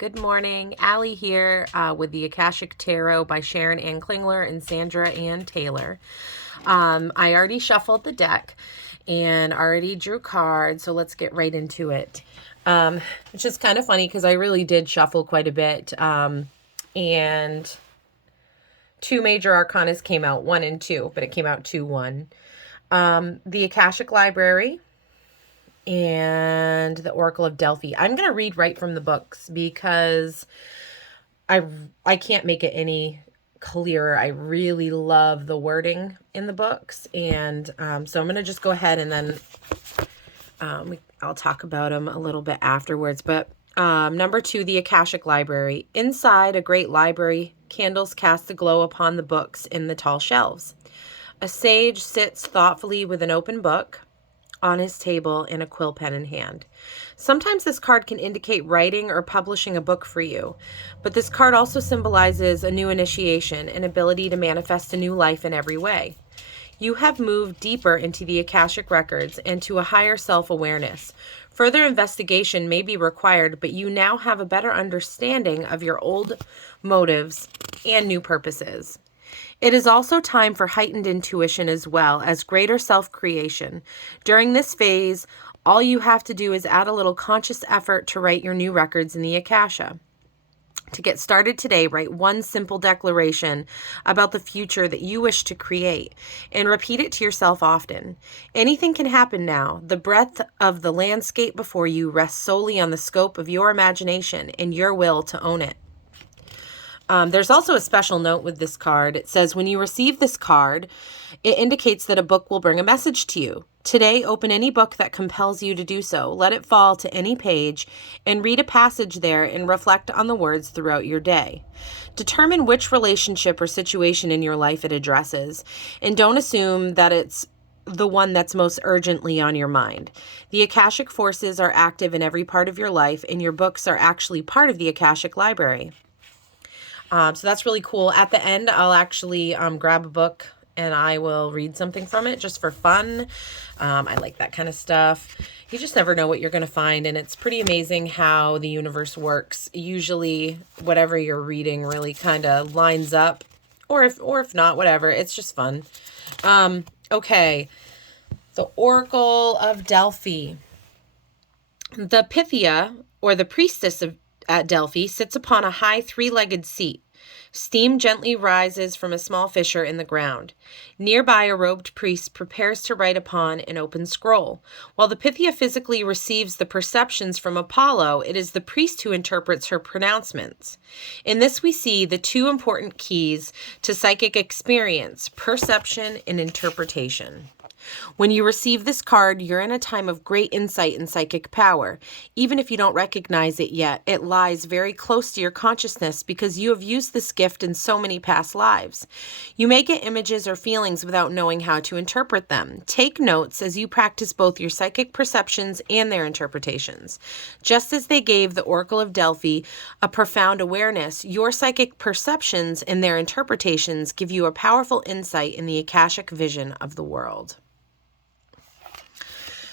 Good morning. Allie here with the Akashic Tarot by Sharon and Klingler and Sandra and Taylor. I already shuffled the deck and already drew cards, so let's get right into it. It's just kind of funny because I really did shuffle quite a bit. And two major arcanas came out, 1 and 2, but it came out 2-1. The Akashic Library and the Oracle of Delphi. I'm going to read right from the books because I can't make it any clearer. I really love the wording in the books. And so I'm going to just go ahead and then I'll talk about them a little bit afterwards. But number 2, the Akashic Library. Inside a great library, candles cast a glow upon the books in the tall shelves. A sage sits thoughtfully with an open book on his table and a quill pen in hand. Sometimes this card can indicate writing or publishing a book for you, but this card also symbolizes a new initiation, an ability to manifest a new life in every way. You have moved deeper into the Akashic records and to a higher self-awareness. Further investigation may be required, but you now have a better understanding of your old motives and new purposes. It is also time for heightened intuition as well as greater self-creation. During this phase, all you have to do is add a little conscious effort to write your new records in the Akasha. To get started today, write one simple declaration about the future that you wish to create and repeat it to yourself often. Anything can happen now. The breadth of the landscape before you rests solely on the scope of your imagination and your will to own it. There's also a special note with this card. It says, when you receive this card, it indicates that a book will bring a message to you. Today, open any book that compels you to do so. Let it fall to any page and read a passage there and reflect on the words throughout your day. Determine which relationship or situation in your life it addresses, and don't assume that it's the one that's most urgently on your mind. The Akashic forces are active in every part of your life, and your books are actually part of the Akashic Library. So that's really cool. At the end, I'll actually grab a book and I will read something from it just for fun. I like that kind of stuff. You just never know what you're going to find, and it's pretty amazing how the universe works. Usually, whatever you're reading really kind of lines up, or if not, whatever. It's just fun. Okay, the Oracle of Delphi. The Pythia, or the priestess at Delphi, sits upon a high 3-legged seat. Steam gently rises from a small fissure in the ground. Nearby, a robed priest prepares to write upon an open scroll. While the Pythia physically receives the perceptions from Apollo, it is the priest who interprets her pronouncements. In this, we see the two important keys to psychic experience: perception and interpretation. When you receive this card, you're in a time of great insight and psychic power. Even if you don't recognize it yet, it lies very close to your consciousness because you have used this gift in so many past lives. You may get images or feelings without knowing how to interpret them. Take notes as you practice both your psychic perceptions and their interpretations. Just as they gave the Oracle of Delphi a profound awareness, your psychic perceptions and their interpretations give you a powerful insight in the Akashic vision of the world.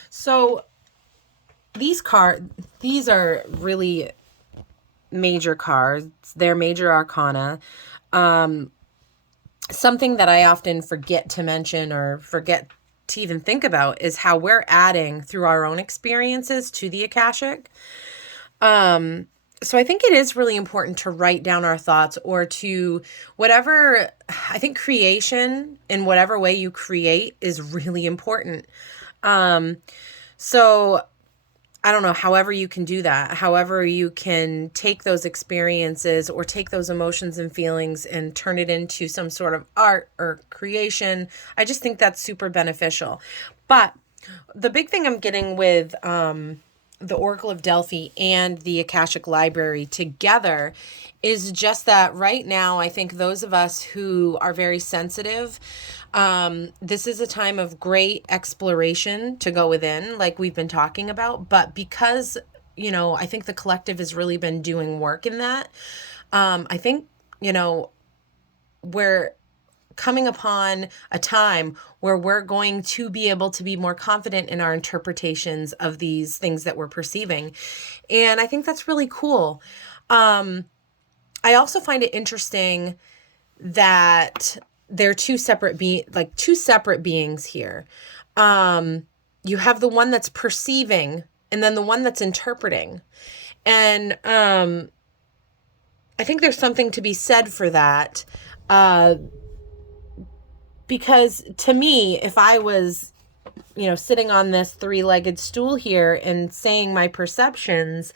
So these are really major cards. They're major arcana. Something that I often forget to mention or forget to even think about is how we're adding through our own experiences to the Akashic. So I think it is really important to write down our thoughts, or to whatever. I think creation in whatever way you create is really important. So I don't know, however you can do that, however you can take those experiences or take those emotions and feelings and turn it into some sort of art or creation. I just think that's super beneficial. But the big thing I'm getting with the Oracle of Delphi and the Akashic Library together is just that right now, I think those of us who are very sensitive, this is a time of great exploration to go within, like we've been talking about. But because, I think the collective has really been doing work in that, I think, we're coming upon a time where we're going to be able to be more confident in our interpretations of these things that we're perceiving. And I think that's really cool. I also find it interesting that they're two separate beings here. You have the one that's perceiving and then the one that's interpreting. And I think there's something to be said for that. Because to me, if I was, sitting on this three-legged stool here and saying my perceptions,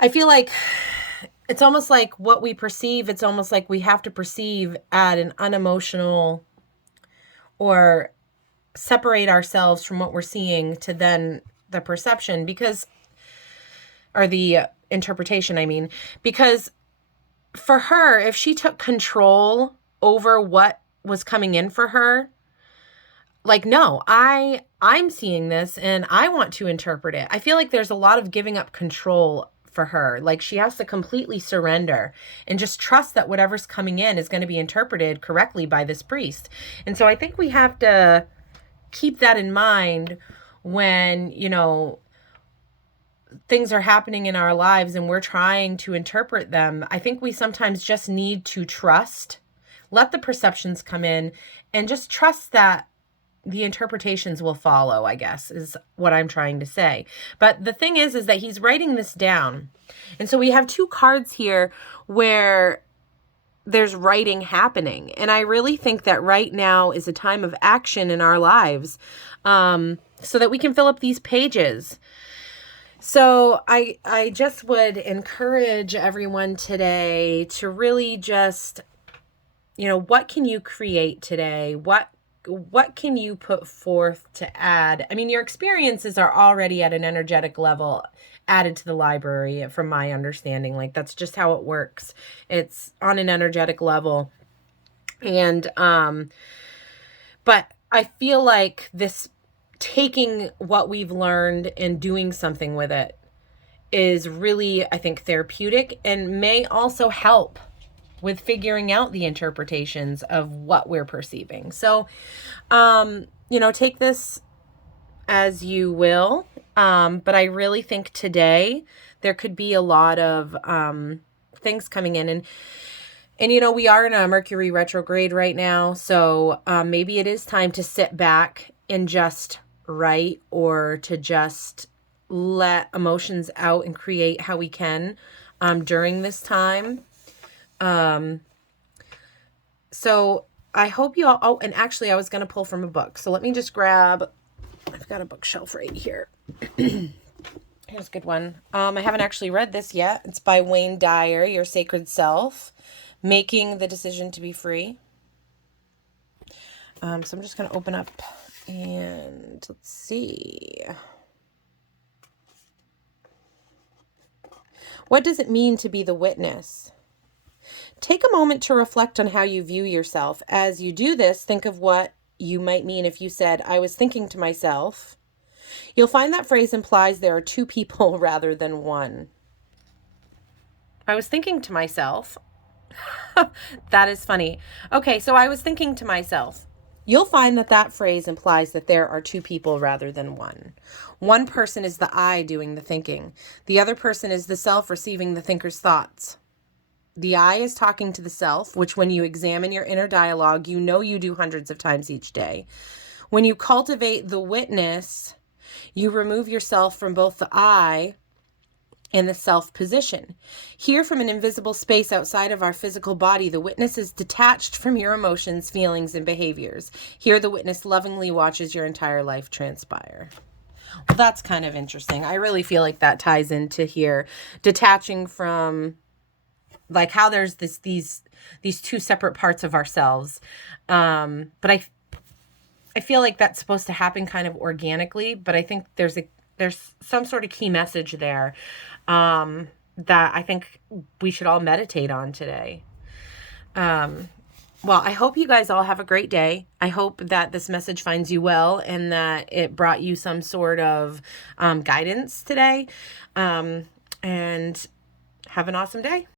I feel like it's almost like what we perceive, it's almost like we have to perceive at an unemotional or separate ourselves from what we're seeing to then the perception or the interpretation, I mean, because for her, if she took control over what was coming in for her, like, no, I'm seeing this and I want to interpret it. I feel like there's a lot of giving up control for her. Like, she has to completely surrender and just trust that whatever's coming in is going to be interpreted correctly by this priest. And so I think we have to keep that in mind when, things are happening in our lives and we're trying to interpret them. I think we sometimes just need to trust, let the perceptions come in, and just trust that the interpretations will follow, I guess, is what I'm trying to say. But the thing is that he's writing this down. And so we have two cards here where there's writing happening. And I really think that right now is a time of action in our lives, so that we can fill up these pages. So I just would encourage everyone today to really just, what can you create today? What can you put forth to add? I mean, your experiences are already at an energetic level added to the library, from my understanding. Like, that's just how it works. It's on an energetic level. And, but I feel like this taking what we've learned and doing something with it is really, I think, therapeutic and may also help with figuring out the interpretations of what we're perceiving. So, take this as you will. But I really think today there could be a lot of things coming in. And we are in a Mercury retrograde right now. So maybe it is time to sit back and just write, or to just let emotions out and create how we can during this time. So I hope you all, and actually I was going to pull from a book. So let me just grab, I've got a bookshelf right here. Here's a good one. I haven't actually read this yet. It's by Wayne Dyer, Your Sacred Self, Making the Decision to Be Free. So I'm just going to open up and let's see. What does it mean to be the witness? Take a moment to reflect on how you view yourself. As you do this, think of what you might mean if you said, I was thinking to myself. You'll find that phrase implies there are two people rather than one. I was thinking to myself. That is funny. Okay, so I was thinking to myself. You'll find that phrase implies that there are two people rather than one. One person is the I doing the thinking. The other person is the self receiving the thinker's thoughts. The I is talking to the self, which when you examine your inner dialogue, you do hundreds of times each day. When you cultivate the witness, you remove yourself from both the I and the self position. Here, from an invisible space outside of our physical body, the witness is detached from your emotions, feelings, and behaviors. Here, the witness lovingly watches your entire life transpire. Well, that's kind of interesting. I really feel like that ties into here, detaching from, like, how there's these two separate parts of ourselves. But I feel like that's supposed to happen kind of organically, but I think there's some sort of key message there that I think we should all meditate on today. Well, I hope you guys all have a great day. I hope that this message finds you well and that it brought you some sort of guidance today. And have an awesome day.